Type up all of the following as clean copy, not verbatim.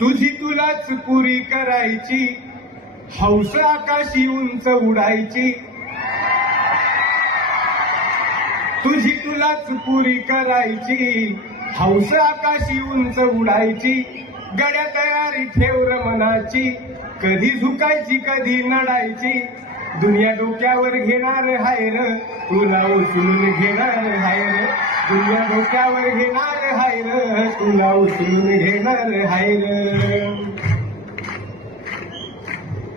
तुझी तुलाच पुरी करायची, हौस आकाशी उंच उडायची. तुझी तुलाच पुरी करायची, हौस आकाशी उंच उडायची. गड्या तयारी ठेव र मनाची, कधी झुकायची कधी नडायची. दुनिया डोक्यावर घेणार हाय र, तुला उचलून घेणार हाय र. दुनिया डोक्यावर घेणार हाय र, तुला उचलून घेणार हाय र.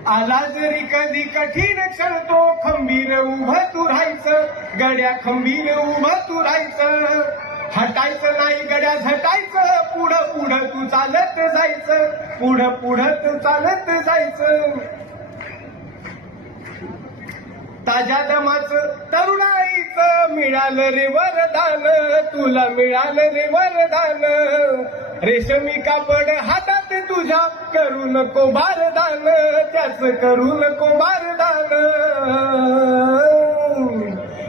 आला जरी कधी कठीण क्षण तो खंबीर उभं तू राहायचं. गड्या खंबीर उभं तू राहायचं. हटायचं नाही गड्या झटायचं. पुढं पुढं तू चालत जायचं. पुढं पुढं तू चालत जायचं. ताज्या दमाचं तरुणाईचं मिळालं रे वरदान. तुला मिळालं रे वरदान. रेशमी कापड हातात तुझ्या करू नको बारदान. त्याच करू नको बारदान.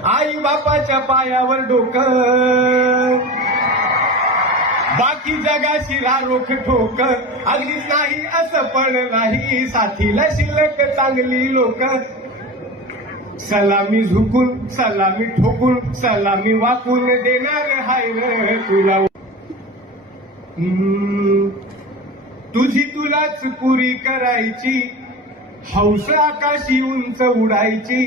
आई बापाच्या पायावर डोकं, बाकी जगाशी रारोख ठोक. अगदीच नाही असं पण नाही, साथीला शिल्लक चांगली लोक. सलामी झुकून सलामी ठोकून सलामी वाकून देणार हाय र तुला. तुझी तुलाच पुरी करायची, हौस आकाशी उंच उडायची.